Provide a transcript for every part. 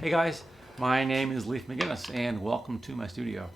Hey guys, my name is Leif McGinnis and welcome to my studio.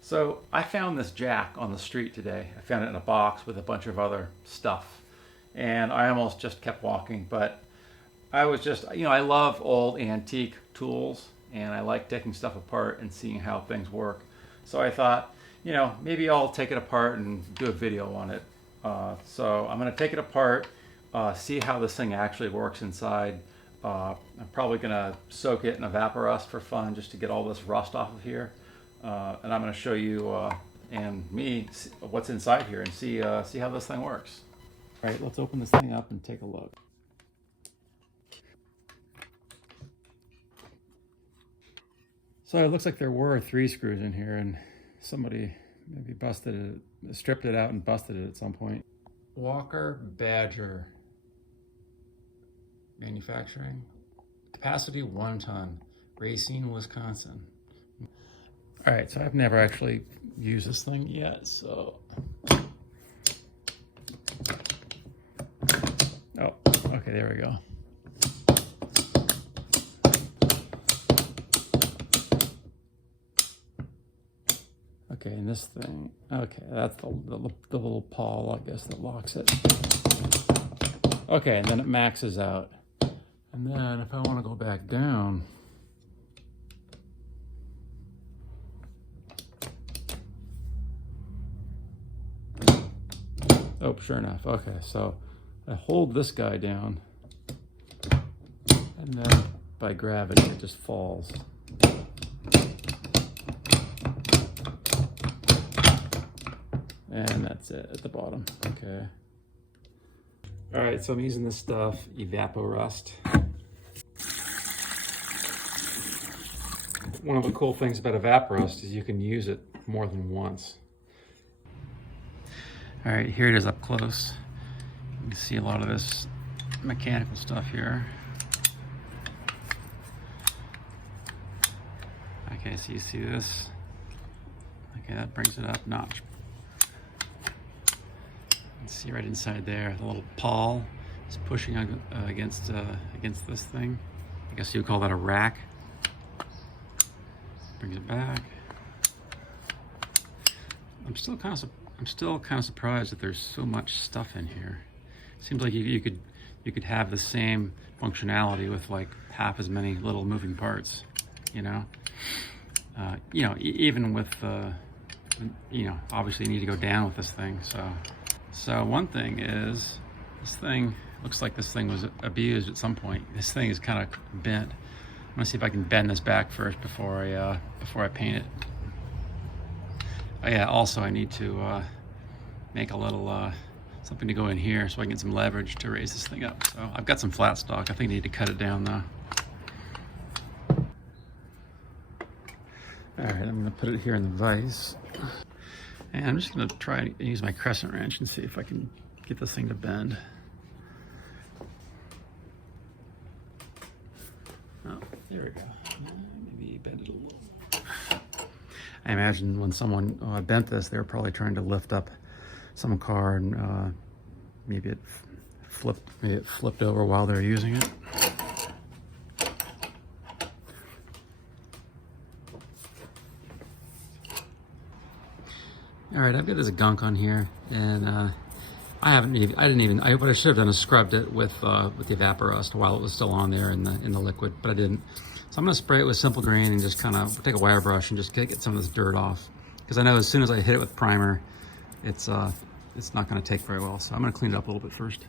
So I found this jack on the street today. I found it in a box with a bunch of other stuff and I almost just kept walking, but I was just, I love old antique tools and I like taking stuff apart and seeing how things work. So I thought, maybe I'll take it apart and do a video on it. So I'm going to take it apart, see how this thing actually works inside. I'm probably going to soak it in Evapo-Rust for fun just to get all this rust off of here. And I'm going to show you and me what's inside here and see how this thing works. All right, let's open this thing up and take a look. So it looks like there were 3 screws in here and somebody maybe stripped it out and busted it at some point. Walker Badger Manufacturing. Capacity 1 ton. Racine, Wisconsin. All right, so I've never actually used this thing yet, so. Oh, okay, there we go. Okay, and this thing, okay, that's the little pawl, I guess, that locks it. Okay, and then it maxes out. And then if I want to go back down, oh, sure enough. Okay, so I hold this guy down, and then by gravity, it just falls. And that's it at the bottom. Okay. All right, so I'm using this stuff, Evapo-Rust. One of the cool things about Evapo-Rust is you can use it more than once. All right, here it is up close. You can see a lot of this mechanical stuff here. Okay, so you see this. Okay, that brings it up a notch. See right inside there, the little pawl is pushing against this thing. I guess you would call that a rack. Brings it back. I'm still kind of surprised that there's so much stuff in here. Seems like you could have the same functionality with like half as many little moving parts. Even with obviously you need to go down with this thing. So one thing is, this thing looks like this thing was abused at some point. This thing is kind of bent. I'm gonna see if I can bend this back first before I paint it. Oh yeah, also I need to make a little something to go in here so I can get some leverage to raise this thing up. So I've got some flat stock. I think I need to cut it down though. All right, I'm gonna put it here in the vise. And I'm just gonna try and use my crescent wrench and see if I can get this thing to bend. Oh, there we go. Maybe bend it a little. I imagine when someone bent this, they were probably trying to lift up some car and maybe it flipped over while they were using it. All right, I've got this gunk on here, and what I should have done is scrubbed it with the Evapo-Rust while it was still on there in the liquid, but I didn't. So I'm gonna spray it with Simple Green and just kind of take a wire brush and just get some of this dirt off, because I know as soon as I hit it with primer, it's not gonna take very well. So I'm gonna clean it up a little bit first.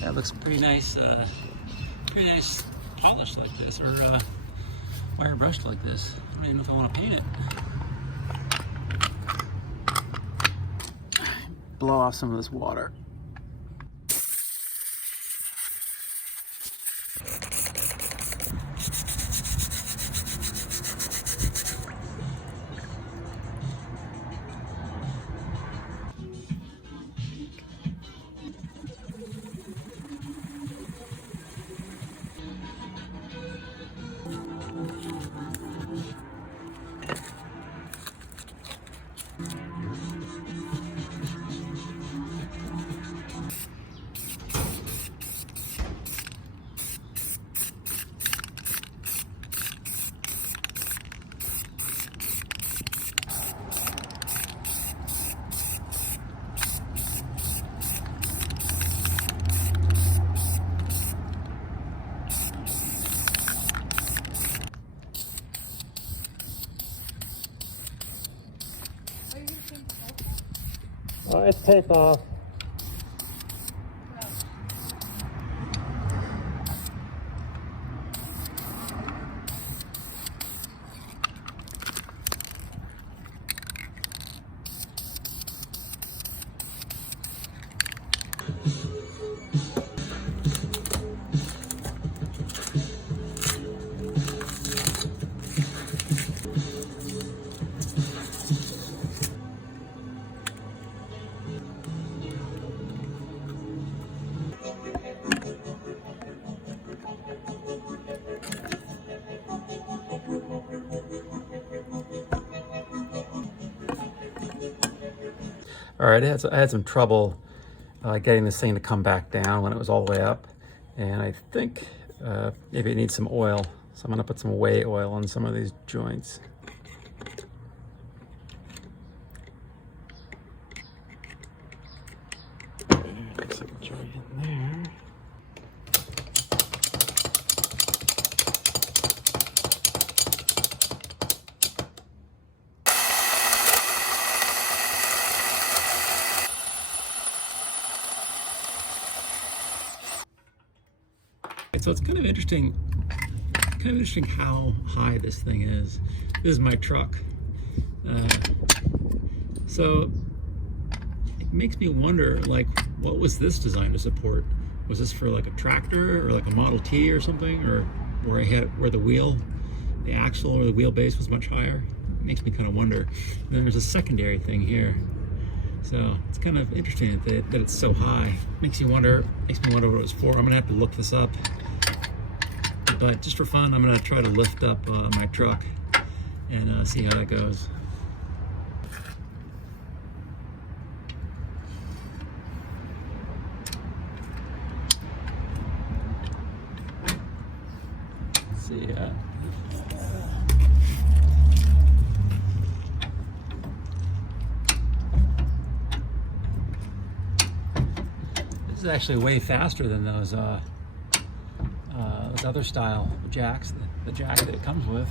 That looks pretty nice polished like this, or wire brushed like this. I don't even know if I want to paint it. Blow off some of this water. It's taped off. All right, I had some trouble getting this thing to come back down when it was all the way up. And I think maybe it needs some oil. So I'm gonna put some whey oil on some of these joints. Looks like a joint in there. So it's kind of interesting how high this thing is. This is my truck. So it makes me wonder, like, what was this designed to support? Was this for like a tractor or like a Model T or something, or where the axle or the wheelbase was much higher? It makes me kind of wonder. And then there's a secondary thing here. So it's kind of interesting that it's so high. Makes me wonder what it was for. I'm gonna have to look this up. But just for fun, I'm gonna try to lift up my truck and see how that goes. Let's see. This is actually way faster than those other style jacks, the jack that it comes with.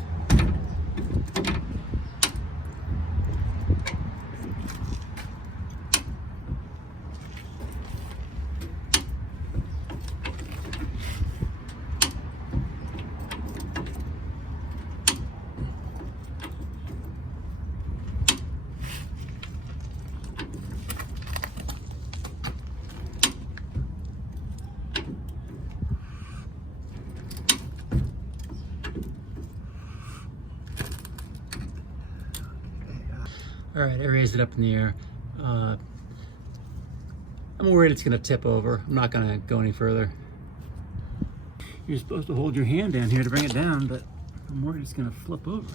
All right, I raised it up in the air. I'm worried it's gonna tip over. I'm not gonna go any further. You're supposed to hold your hand down here to bring it down, but I'm worried it's gonna flip over.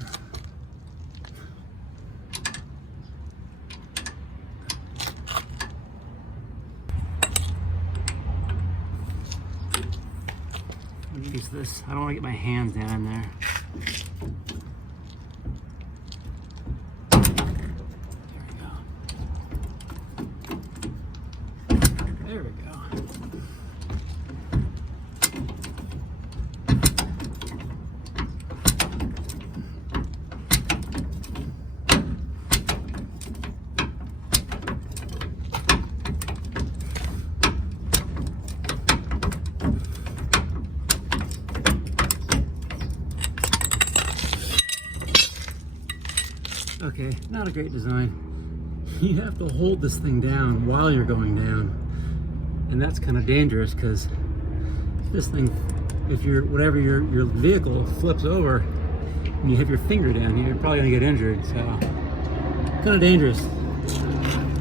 I'm gonna use this. I don't wanna get my hands down in there. There we go. Okay, not a great design. You have to hold this thing down while you're going down. And that's kind of dangerous because this thing, if whatever your vehicle flips over and you have your finger down here, you're probably gonna get injured. So kind of dangerous.